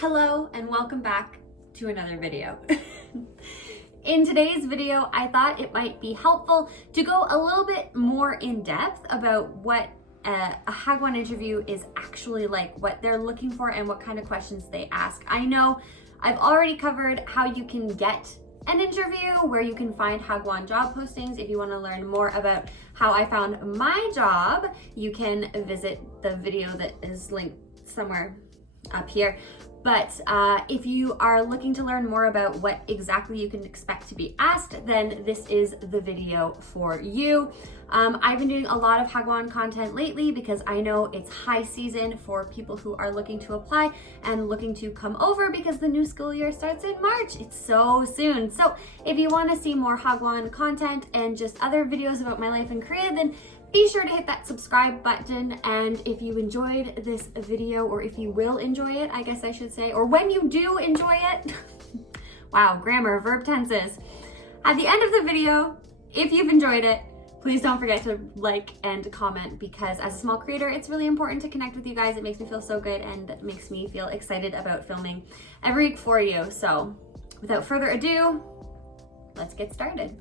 Hello and welcome back to another video. In today's video, I thought it might be helpful to go a little bit more in depth about what a Hagwon interview is actually like, what they're looking for and what kind of questions they ask. I know I've already covered how you can get an interview, where you can find Hagwon job postings. If you want to learn more about how I found my job, you can visit the video that is linked somewhere up here. But if you are looking to learn more about what exactly you can expect to be asked, then this is the video for you. I've been doing a lot of Hagwon content lately because I know it's high season for people who are looking to apply and looking to come over because the new school year starts in March. It's so soon. So if you want to see more Hagwon content and just other videos about my life in Korea, then be sure to hit that subscribe button. And if you enjoyed this video, or if you will enjoy it, I guess I should say, or when you do enjoy it, wow, grammar, verb tenses. At the end of the video, if you've enjoyed it, please don't forget to like and comment, because as a small creator, it's really important to connect with you guys. It makes me feel so good and makes me feel excited about filming every week for you. So without further ado, let's get started.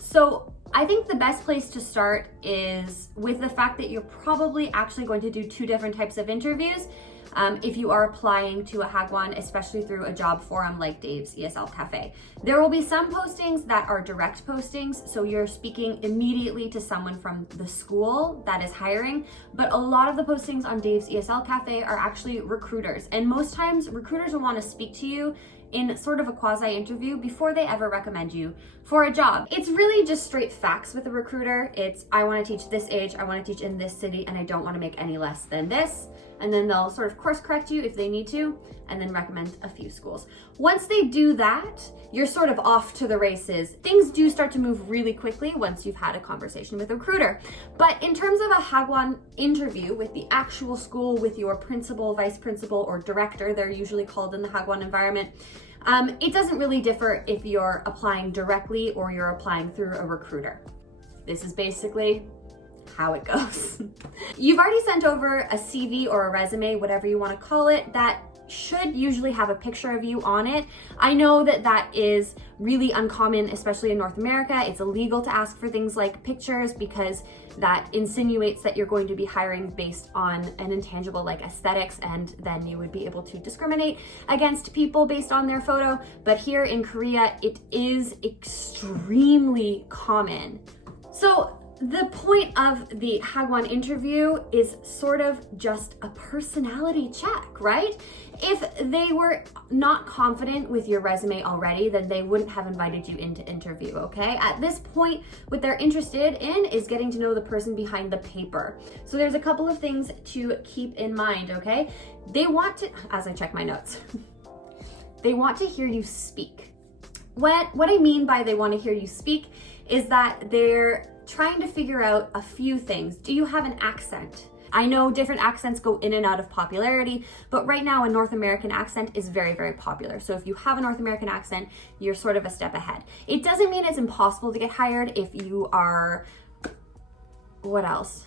So I think the best place to start is with the fact that you're probably actually going to do two different types of interviews if you are applying to a Hagwon, especially through a job forum like Dave's ESL Cafe. There will be some postings that are direct postings, so you're speaking immediately to someone from the school that is hiring, but a lot of the postings on Dave's ESL Cafe are actually recruiters, and most times recruiters will want to speak to you in sort of a quasi-interview before they ever recommend you for a job. It's really just straight facts with a recruiter. It's, I want to teach this age, I want to teach in this city, and I don't want to make any less than this. And then they'll sort of course correct you if they need to, and then recommend a few schools. Once they do that, you're sort of off to the races. Things do start to move really quickly once you've had a conversation with a recruiter. But in terms of a Hagwon interview with the actual school, with your principal, vice principal, or director, they're usually called in the Hagwon environment, it doesn't really differ if you're applying directly or you're applying through a recruiter. This is basically how it goes. You've already sent over a CV or a resume, whatever you want to call it, that should usually have a picture of you on it. I know that that is really uncommon, especially in North America. It's illegal to ask for things like pictures because that insinuates that you're going to be hiring based on an intangible like aesthetics, and then you would be able to discriminate against people based on their photo. But here in Korea, it is extremely common. So the point of the Hagwon interview is sort of just a personality check, right? If they were not confident with your resume already, then they wouldn't have invited you into interview, okay? At this point, what they're interested in is getting to know the person behind the paper. So there's a couple of things to keep in mind, okay? They want to, as I check my notes, they want to hear you speak. What I mean by they want to hear you speak is that they're trying to figure out a few things. Do you have an accent? I know different accents go in and out of popularity, but right now a North American accent is very, very popular. So if you have a North American accent, you're sort of a step ahead. It doesn't mean it's impossible to get hired if you are, what else?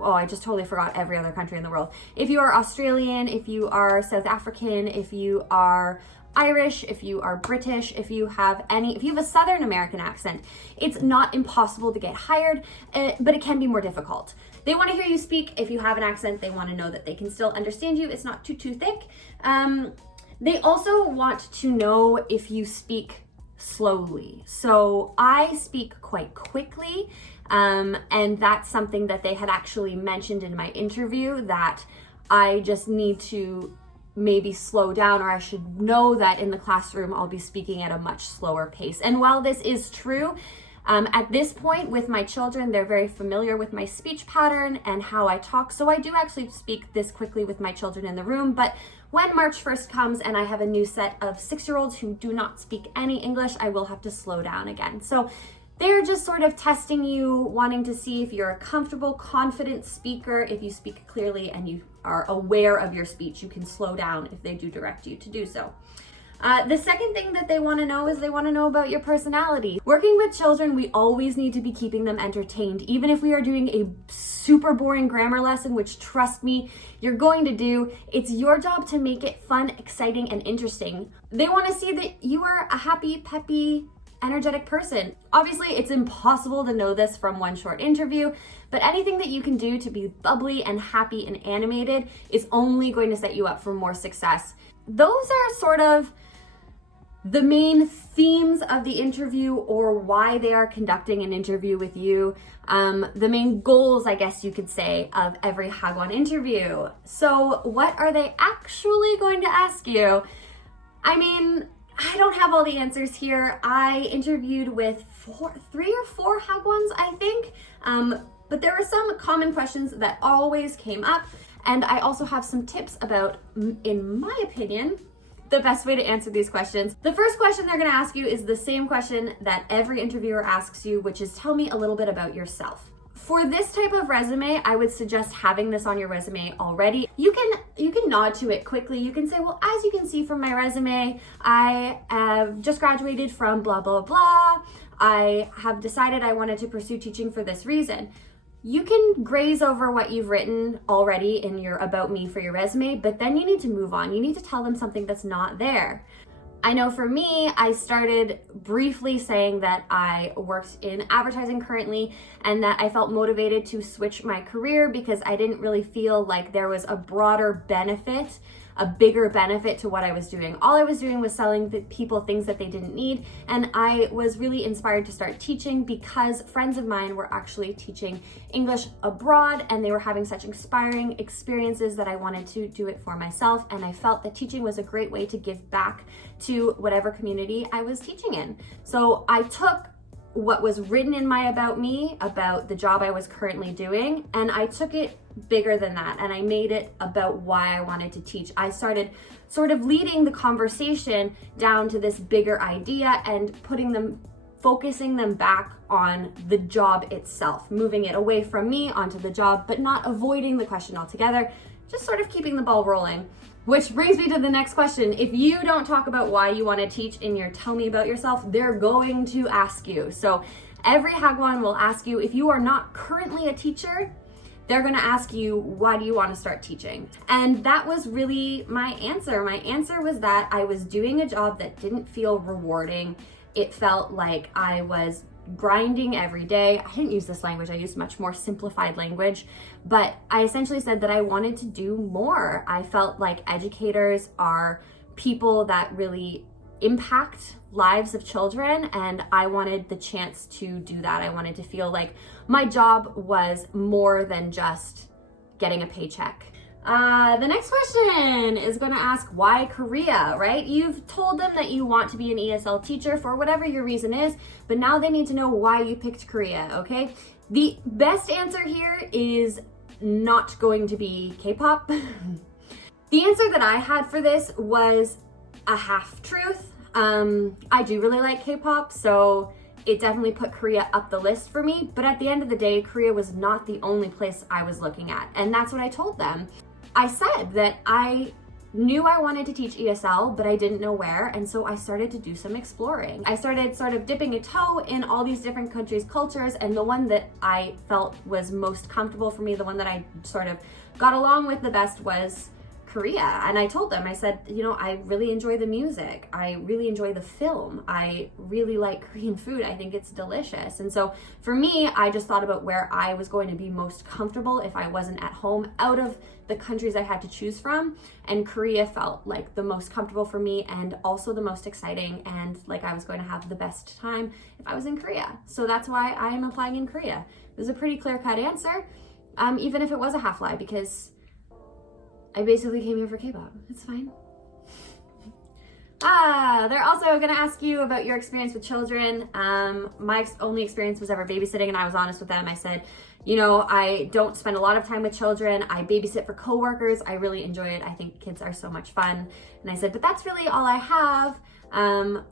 Oh, I just totally forgot every other country in the world. If you are Australian, if you are South African, if you are Irish, if you are British, if you have a Southern American accent, it's not impossible to get hired, but it can be more difficult. They want to hear you speak. If you have an accent, they want to know that they can still understand you. It's not too thick. They also want to know if you speak slowly. So I speak quite quickly, and that's something that they had actually mentioned in my interview, that I just need to maybe slow down, or I should know that in the classroom I'll be speaking at a much slower pace. And while this is true, at this point with my children, they're very familiar with my speech pattern and how I talk. So I do actually speak this quickly with my children in the room. But when March 1st comes and I have a new set of 6-year-olds who do not speak any English, I will have to slow down again. So they're just sort of testing you, wanting to see if you're a comfortable, confident speaker. If you speak clearly and you are aware of your speech, you can slow down if they do direct you to do so. The second thing that they want to know is they want to know about your personality. Working with children, we always need to be keeping them entertained. Even if we are doing a super boring grammar lesson, which trust me, you're going to do, it's your job to make it fun, exciting, and interesting. They want to see that you are a happy, peppy, energetic person. Obviously, it's impossible to know this from one short interview, but anything that you can do to be bubbly and happy and animated is only going to set you up for more success. Those are sort of the main themes of the interview, or why they are conducting an interview with you. The main goals, I guess you could say, of every Hagwon interview. So what are they actually going to ask you? I mean, I don't have all the answers here. I interviewed with 3 or 4 Hagwons, I think. But there were some common questions that always came up. And I also have some tips about, in my opinion, the best way to answer these questions. The first question they're gonna ask you is the same question that every interviewer asks you, which is, tell me a little bit about yourself. For this type of resume, I would suggest having this on your resume already. You can nod to it quickly. You can say, well, as you can see from my resume, I have just graduated from blah, blah, blah. I have decided I wanted to pursue teaching for this reason. You can graze over what you've written already in your about me for your resume, but then you need to move on. You need to tell them something that's not there. I know for me, I started briefly saying that I worked in advertising currently and that I felt motivated to switch my career because I didn't really feel like there was a broader benefit, a bigger benefit to what I was doing. All I was doing was selling the people things that they didn't need, and I was really inspired to start teaching because friends of mine were actually teaching English abroad and they were having such inspiring experiences that I wanted to do it for myself, and I felt that teaching was a great way to give back to whatever community I was teaching in. So I took what was written in my about me about the job I was currently doing, and I took it bigger than that, and I made it about why I wanted to teach. I started sort of leading the conversation down to this bigger idea and focusing them back on the job itself, moving it away from me onto the job, but not avoiding the question altogether, just sort of keeping the ball rolling. Which brings me to the next question. If you don't talk about why you want to teach in your tell me about yourself, they're going to ask you. So every Hagwon will ask you, if you are not currently a teacher, they're going to ask you, why do you want to start teaching? And that was really my answer. My answer was that I was doing a job that didn't feel rewarding. It felt like I was grinding every day. I didn't use this language, I used much more simplified language, but I essentially said that I wanted to do more. I felt like educators are people that really impact lives of children, and I wanted the chance to do that. I wanted to feel like my job was more than just getting a paycheck. The next question is going to ask, why Korea, right? You've told them that you want to be an ESL teacher for whatever your reason is, but now they need to know why you picked Korea, okay? The best answer here is not going to be K-pop. The answer that I had for this was a half-truth. I do really like K-pop, so it definitely put Korea up the list for me, but at the end of the day, Korea was not the only place I was looking at, and that's what I told them. I said that I knew I wanted to teach ESL, but I didn't know where, and so I started to do some exploring. I started sort of dipping a toe in all these different countries' cultures, and the one that I felt was most comfortable for me, the one that I sort of got along with the best, was Korea. And I told them, I said, you know, I really enjoy the music. I really enjoy the film. I really like Korean food. I think it's delicious. And so for me, I just thought about where I was going to be most comfortable if I wasn't at home out of the countries I had to choose from. And Korea felt like the most comfortable for me and also the most exciting, and like I was going to have the best time if I was in Korea. So that's why I'm applying in Korea. It was a pretty clear-cut answer, even if it was a half lie, because I basically came here for K-pop. It's fine. They're also going to ask you about your experience with children. My only experience was ever babysitting, and I was honest with them. I said, you know, I don't spend a lot of time with children. I babysit for coworkers. I really enjoy it. I think kids are so much fun. And I said, but that's really all I have.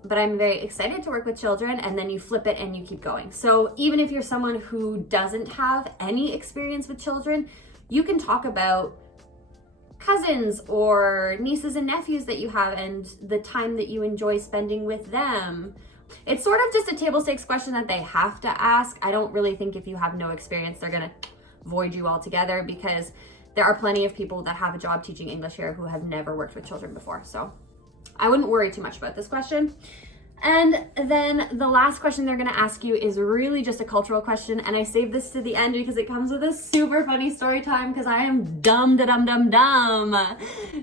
But I'm very excited to work with children. And then you flip it and you keep going. So even if you're someone who doesn't have any experience with children, you can talk about cousins or nieces and nephews that you have and the time that you enjoy spending with them. It's sort of just a table stakes question that they have to ask. I don't really think if you have no experience, they're gonna void you altogether, because there are plenty of people that have a job teaching English here who have never worked with children before. So I wouldn't worry too much about this question. And then the last question they're gonna ask you is really just a cultural question. And I saved this to the end because it comes with a super funny story time, because I am dumb.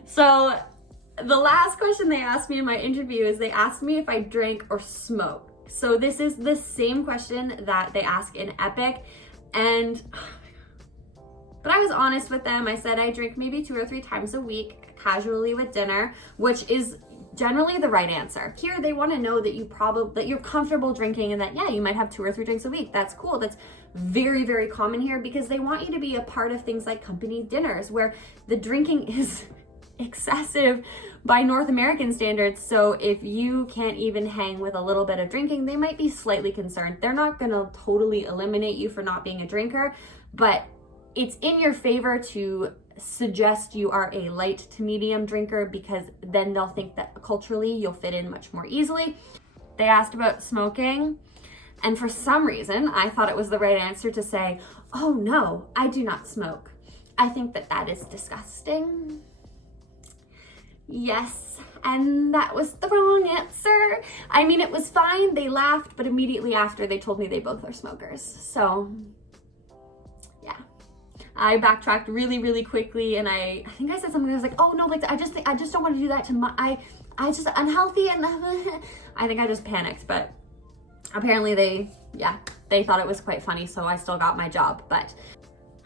So the last question they asked me in my interview is they asked me if I drank or smoke. So this is the same question that they ask in EPIC. And, but I was honest with them. I said I drink maybe 2 or 3 times a week, casually with dinner, which is generally the right answer. Here, they want to know that that you're comfortable drinking, and that, yeah, you might have 2 or 3 drinks a week. That's cool. That's very, very common here, because they want you to be a part of things like company dinners, where the drinking is excessive by North American standards. So if you can't even hang with a little bit of drinking, they might be slightly concerned. They're not going to totally eliminate you for not being a drinker, but it's in your favor to suggest you are a light to medium drinker, because then they'll think that culturally you'll fit in much more easily. They asked about smoking, and for some reason I thought it was the right answer to say, oh no, I do not smoke. I think that is disgusting. Yes, and that was the wrong answer. I mean, it was fine, they laughed, but immediately after they told me they both are smokers. So I backtracked really, really quickly, and I think I said something. I was like, "Oh no, like I just don't want to do that to my. I just unhealthy," and I think I just panicked. But apparently they thought it was quite funny, so I still got my job. But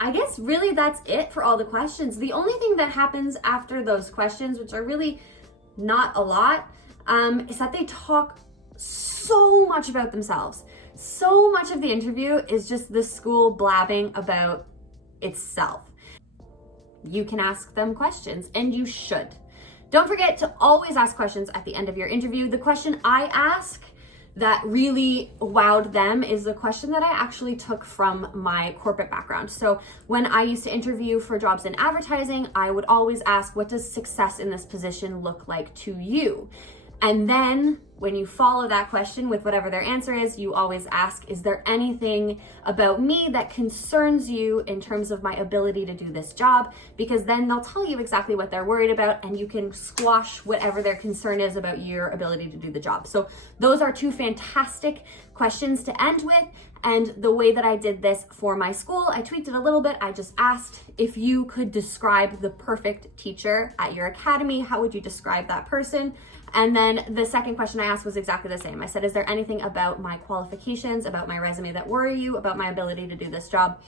I guess really that's it for all the questions. The only thing that happens after those questions, which are really not a lot, is that they talk so much about themselves. So much of the interview is just the school blabbing about itself. You can ask them questions, and you should. Don't forget to always ask questions at the end of your interview. The question I ask that really wowed them is the question that I actually took from my corporate background. So when I used to interview for jobs in advertising, I would always ask, what does success in this position look like to you? And then when you follow that question with whatever their answer is, you always ask, is there anything about me that concerns you in terms of my ability to do this job? Because then they'll tell you exactly what they're worried about, and you can squash whatever their concern is about your ability to do the job. So those are 2 fantastic questions to end with. And the way that I did this for my school, I tweaked it a little bit. I just asked if you could describe the perfect teacher at your academy, how would you describe that person? And then the second question I asked was exactly the same. I said, is there anything about my qualifications, about my resume that worry you, about my ability to do this job?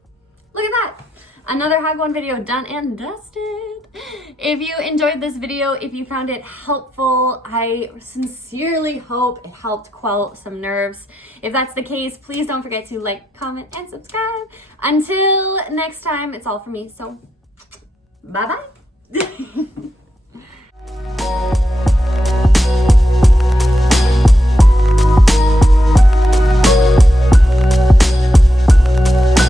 Look at that. Another Hagwon video done and dusted. If you enjoyed this video, if you found it helpful, I sincerely hope it helped quell some nerves. If that's the case, please don't forget to like, comment, and subscribe. Until next time, it's all from me. So bye-bye.